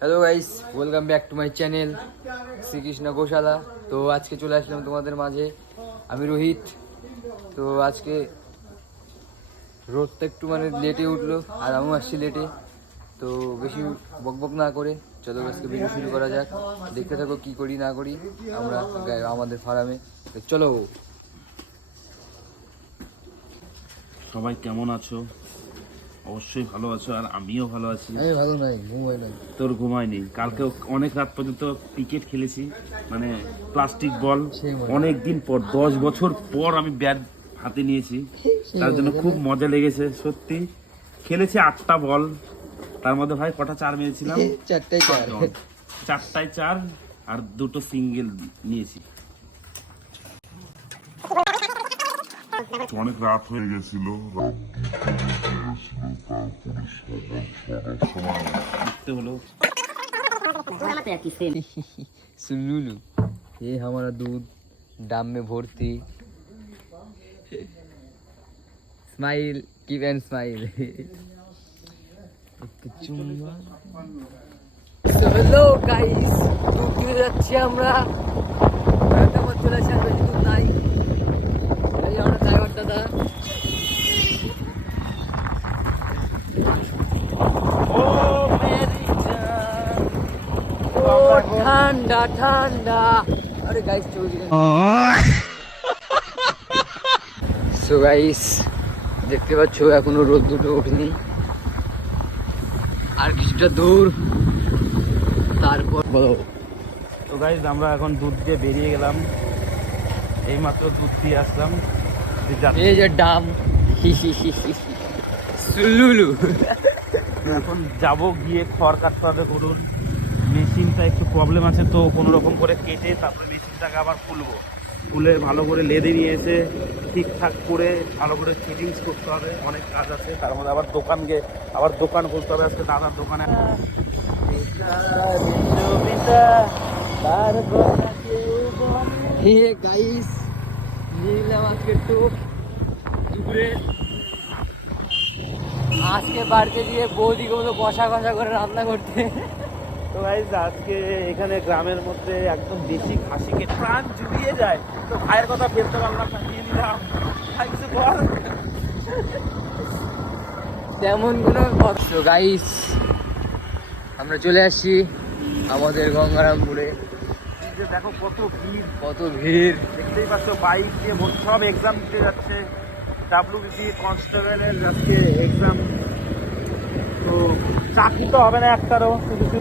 Hello guys, welcome back to my channel Shrikrishna Goshala. তো আজকে চলে আসলাম তোমাদের মাঝে, আমি রোহিত। তো আজকে রোদটা একটু লেটে উঠলো আর আমিও আসছি লেটে। তো বেশি বকবক না করে চলো আজকে ভিডিও শুরু করা যাক। দেখতে থাকো কি করি না করি আমরা আমাদের ফার্মে। চলো। সবাই কেমন আছো? অবশ্যই ভালো আছো, আর আমিও ভালো আছি। আমি ভালো নাই, ঘুমাই নাই। তোর ঘুমায়নি? কালকে অনেক রাত পর্যন্ত ক্রিকেট খেলেছি, প্লাস্টিক বল। অনেক দিন পর 10 বছর পর আমি ব্যাট হাতে নিয়েছি, তার জন্য খুব মজা লেগেছে সত্যি। খেলেছি 8টা বল, তার মধ্যে ভাই কটা চার মেরেছিলাম? চারটায় চার আর 2টো সিঙ্গেল নিয়েছি। অনেক রাত হয়ে গেছিল। হলো सुन लूलू, ये हमारा दूध डाम में भर्ती। Smile, keep and smile. Hello guys, দুধ দিতে যাচ্ছি আমরা। আমার চলে আসে, বেশি দুধ নাই। এই যে আমরা ড্রাইভার দাদা। ঠান্ডা ঠান্ডা, আরে গাইস চলে। সো গাইস, দেখতে পাচ্ছ এখনো রোদ দুটো ওঠেনি, আর কিছুটা দূর, তারপর বলো। তো গাইজ আমরা এখন দুধ দিয়ে বেরিয়ে গেলাম, এইমাত্র দুধ দিয়ে আসলাম। এই যে ডাম সুলুলু। এখন যাব, গিয়ে খড় কাটতে হবে গরুর। মেশিনটা একটু প্রবলেম আছে, তো কোনো রকম করে কেটে তারপরে মেশিনটাকে আবার খুলে ভালো করে লেদে নিয়ে এসে ঠিকঠাক করে ভালো করে ফিটিংস করতে হবে। অনেক কাজ আছে, তার মধ্যে আবার দোকান খুলতে হবে আজকে দাদার দোকানে। গাইস নিলাম আজকে একটু দুপুরে, আজকে বাড়িতে দিয়ে বৌদিকে মতো কষা করে রান্না করতে। তো গাইজ আজকে এখানে গ্রামের মধ্যে একদম দেশি খাসি কেটে প্রাণ জুড়িয়ে যায়। তো ভাইয়ের কথা ফেলতে পারলাম না, দিয়ে দিলাম। ভাই কিছু বল। তেমন কোনো কষ্ট। গাইস আমরা চলে আসছি আমাদের গঙ্গারামপুরে। দেখো কত ভিড়, দেখতেই পাচ্ছ, বাইক দিয়ে সব এক্সাম দিতে যাচ্ছে। WBC কনস্টেবলের আজকে এক্সাম। তো চাকরি তো হবে না একটারও, শুধু